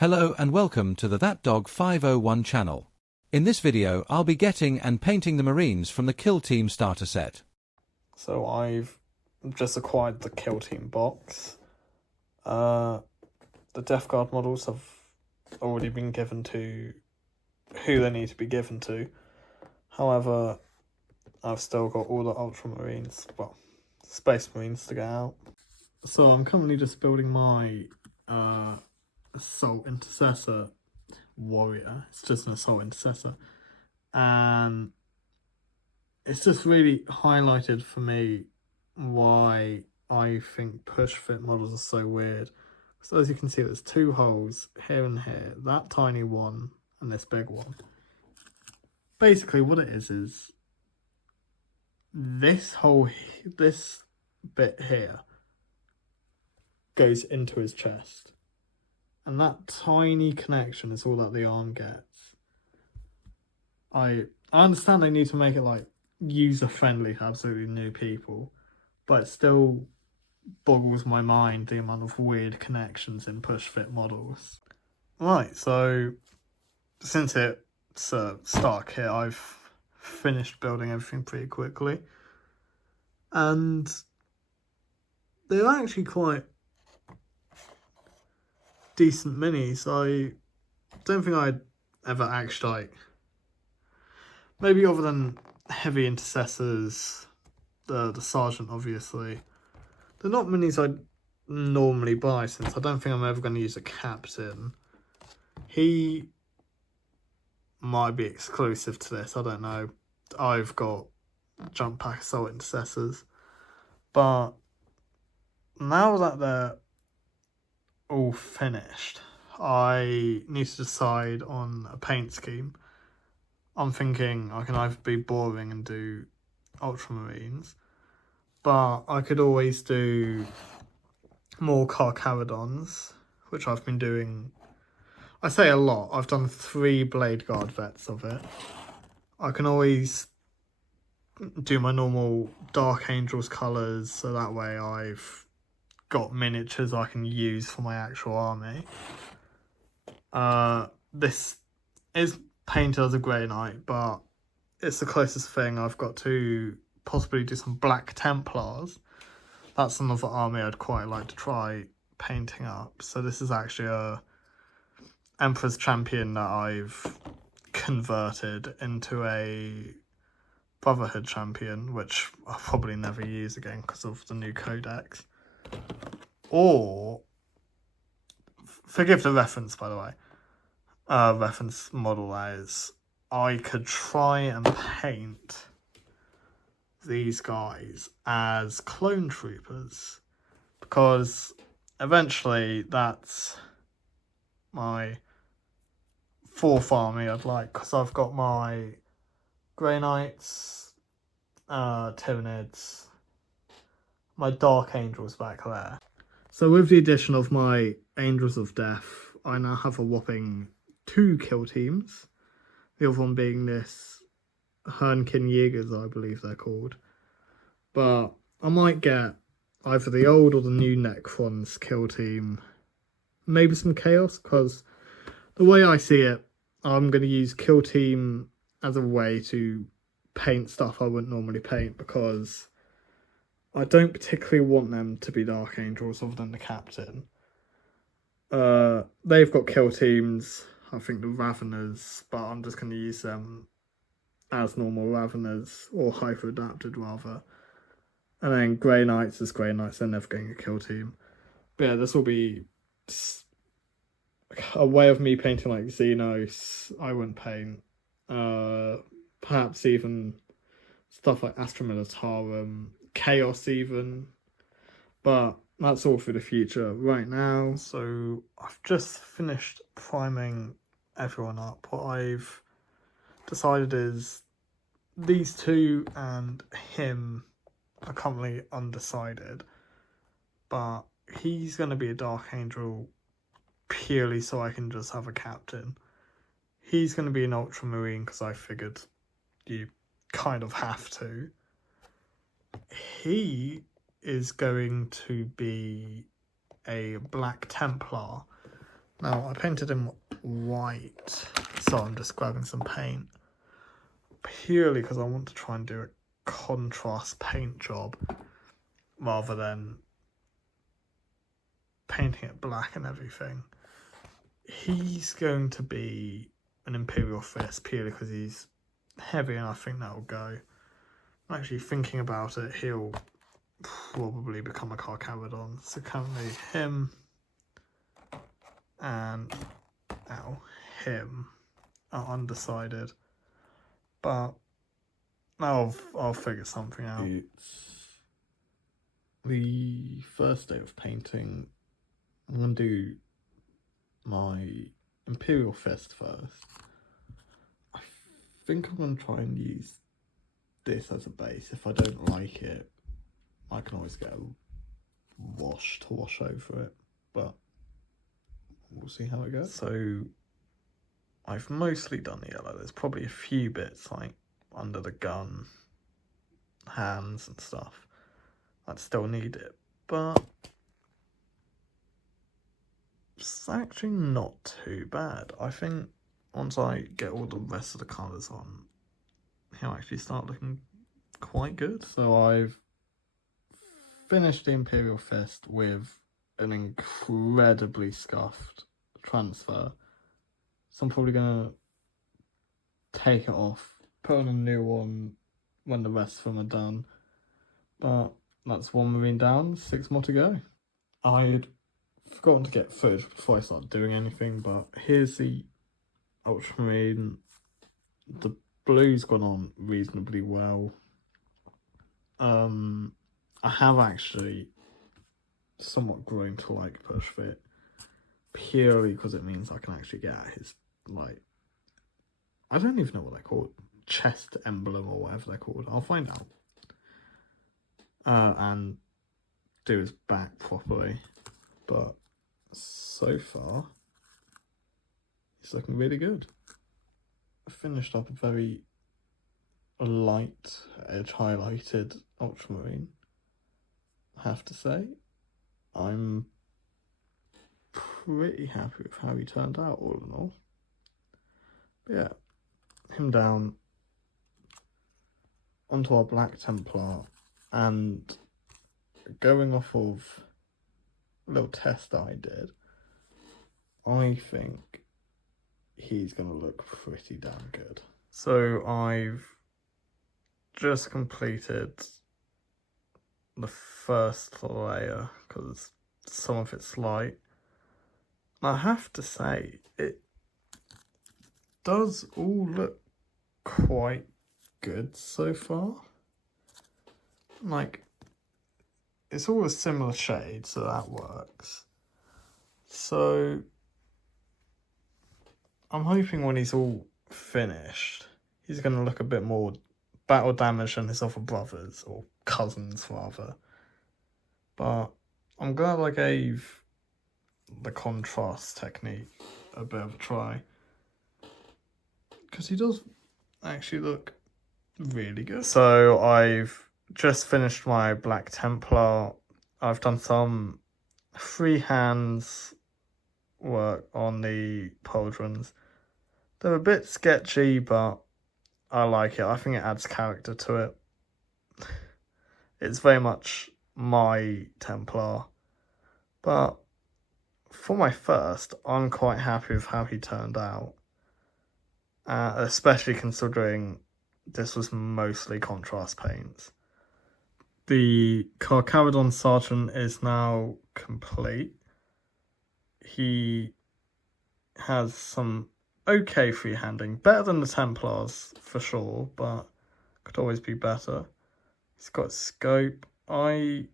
Hello and welcome to the That Dog 501 channel. In this video, I'll be getting and painting the Marines from the Kill Team starter set. So I've just acquired the Kill Team box. The Death Guard models have already been given to who they need to be given to. However, I've still got all the Ultramarines, well, Space Marines to get out. So I'm currently just building my Assault Intercessor warrior. It's just an Assault Intercessor, and it's just really highlighted for me why I think push fit models are so weird. So as you can see, there's two holes here and here, that tiny one and this big one. Basically what it is this hole, this bit here goes into his chest, and that tiny connection is all that the arm gets. I understand they need to make it like user friendly to absolutely new people, but it still boggles my mind the amount of weird connections in push fit models. Right, so since it's a start kit, I've finished building everything pretty quickly, and they're actually quite decent minis. I don't think I'd ever actually, like, maybe other than heavy intercessors, the sergeant obviously, they're not minis I'd normally buy, since I don't think I'm ever going to use a captain. He might be exclusive to this, I don't know. I've got jump pack assault intercessors, but now that they're all finished, I need to decide on a paint scheme. I'm thinking I can either be boring and do Ultramarines, but I could always do more Carcharodons, which I've been doing. I say a lot. I've done 3 Blade Guard vets of it. I can always do my normal Dark Angels colours, so that way I've got miniatures I can use for my actual army. This is painted as a Grey Knight, but it's the closest thing I've got to possibly do some Black Templars. That's another army I'd quite like to try painting up. So this is actually a Emperor's Champion that I've converted into a Brotherhood Champion, which I'll probably never use again because of the new codex. Or, forgive the reference by the way, reference model as, I could try and paint these guys as clone troopers, because eventually that's my 4th army I'd like, because I've got my Grey Knights, Tyranids, my Dark Angels back there. So with the addition of my Angels of Death, I now have a whopping 2 kill teams. The other one being this Hernkin Jaegers, I believe they're called. But I might get either the old or the new Necrons kill team. Maybe some Chaos, because the way I see it, I'm going to use kill team as a way to paint stuff I wouldn't normally paint, because I don't particularly want them to be Dark Angels other than the captain. They've got kill teams, I think the Raveners, but I'm just going to use them as normal Raveners, or hyper adapted rather. And then Grey Knights as Grey Knights, they're never getting a kill team. But yeah, this will be a way of me painting like Xenos I wouldn't paint. Perhaps even stuff like Astra Militarum, Chaos even. But that's all for the future right now. So I've just finished priming everyone up. What I've decided is these two and him are currently undecided, but he's going to be a Dark Angel purely so I can just have a captain. He's going to be an Ultramarine because I figured you kind of have to. He is going to be a Black Templar Now, I painted him white, so I'm just grabbing some paint. Purely because I want to try and do a contrast paint job, rather than painting it black and everything. He's going to be an Imperial Fist, purely because he's heavy, and I think that'll go. I'm actually thinking about it, he'll probably become a Carcharodon. So currently him and him are undecided, but I'll figure something out. It's the first day of painting. I'm going to do my Imperial Fist first. I think I'm going to try and use this as a base. If I don't like it, I can always get a wash to wash over it, but we'll see how it goes. So I've mostly done the yellow. There's probably a few bits like under the gun, hands and stuff I'd still need it, but it's actually not too bad. I think once I get all the rest of the colours on, he'll actually start looking quite good. So I've finished the Imperial Fist with an incredibly scuffed transfer, so I'm probably going to take it off, put on a new one when the rest of them are done. But that's one Marine down, 6 more to go. I'd forgotten to get footage before I start doing anything, but here's the Ultramarine. The blue's gone on reasonably well. I have actually somewhat grown to like Push Fit, purely because it means I can actually get at his, like, I don't even know what they're called, chest emblem or whatever they're called. I'll find out. And do his back properly. But so far, he's looking really good. I finished up a very light, edge highlighted Ultramarine. I have to say, I'm pretty happy with how he turned out all in all. But yeah, him down, onto our Black Templar, and going off of a little test that I did, I think he's going to look pretty damn good. So I've just completed the first layer because some of it's light. I have to say, it does all look quite good so far. Like, it's all a similar shade, so that works. So I'm hoping when he's all finished, he's going to look a bit more battle damaged than his other brothers, or cousins rather. But I'm glad I gave the contrast technique a bit of a try, because he does actually look really good. So I've just finished my Black Templar. I've done some freehands work on the pauldrons. They're a bit sketchy, but I like it. I think it adds character to it. It's very much my Templar. But for my first, I'm quite happy with how he turned out. Especially considering this was mostly contrast paints. The Carcharodon Sergeant is now complete. He has some okay freehanding, better than the Templars for sure, but could always be better. He's got scope. I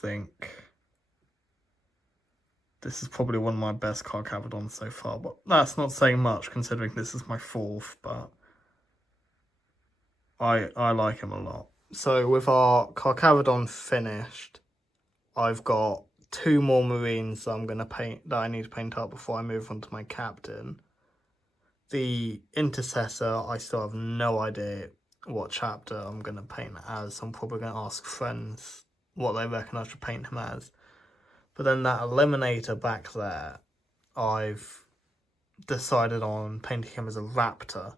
think this is probably one of my best Carcharodons so far, but that's not saying much considering this is my 4th, but I like him a lot. So with our Carcharodon finished, I've got 2 more Marines that I'm going to paint, that I need to paint up before I move on to my captain. The Intercessor, I still have no idea what chapter I'm going to paint as. I'm probably going to ask friends what they reckon I should paint him as. But then that Eliminator back there, I've decided on painting him as a raptor.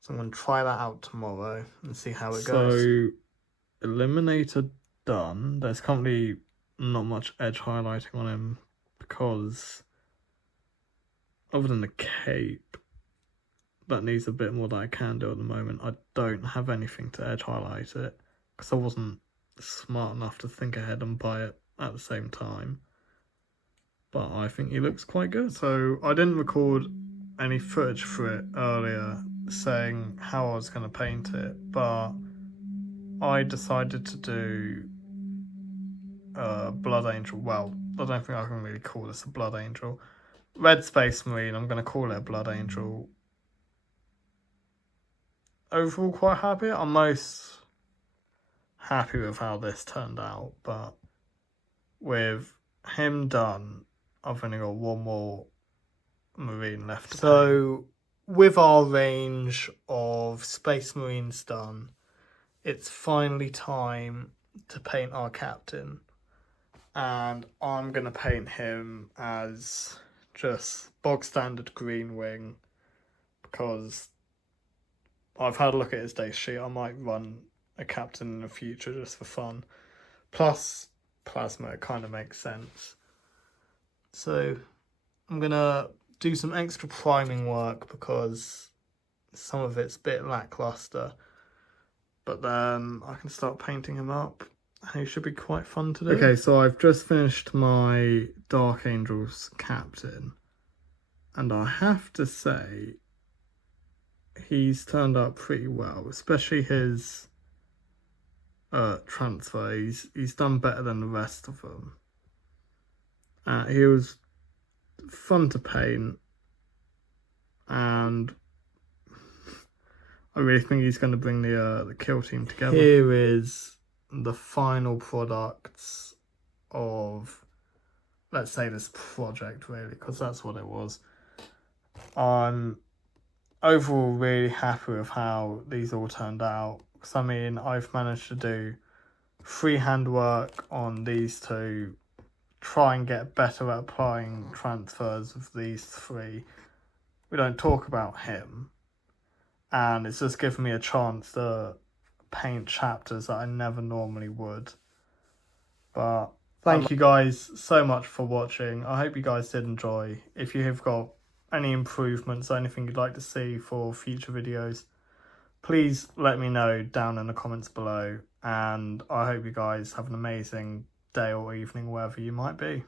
So I'm going to try that out tomorrow and see how it goes. So, Eliminator done. There's currently not much edge highlighting on him because, other than the cape, that needs a bit more that I can do at the moment. I don't have anything to edge highlight it because I wasn't smart enough to think ahead and buy it at the same time. But I think he looks quite good. So I didn't record any footage for it earlier saying how I was going to paint it, but I decided to do Blood Angel. Well, I don't think I can really call this a Blood Angel. Red Space Marine, I'm going to call it a Blood Angel. Overall quite happy. I'm most happy with how this turned out, but with him done, I've only got one more Marine left to paint. With our range of Space Marines done, it's finally time to paint our captain. And I'm going to paint him as just bog standard green wing because I've had a look at his day sheet. I might run a captain in the future just for fun. Plus plasma, it kind of makes sense. So I'm going to do some extra priming work because some of it's a bit lackluster. But then I can start painting him up. He should be quite fun to do. Okay, so I've just finished my Dark Angels captain. And I have to say, he's turned out pretty well, especially his transfer. He's done better than the rest of them. He was fun to paint, and I really think he's going to bring the kill team together. Here is the final products of, let's say, this project, really, because that's what it was. I'm overall really happy with how these all turned out. Because, I mean, I've managed to do freehand work on these two, try and get better at applying transfers of these three. We don't talk about him. And it's just given me a chance to paint chapters that I never normally would. But thank you guys so much for watching. I hope you guys did enjoy. If you have got any improvements or anything you'd like to see for future videos, please let me know down in the comments below. And I hope you guys have an amazing day or evening wherever you might be.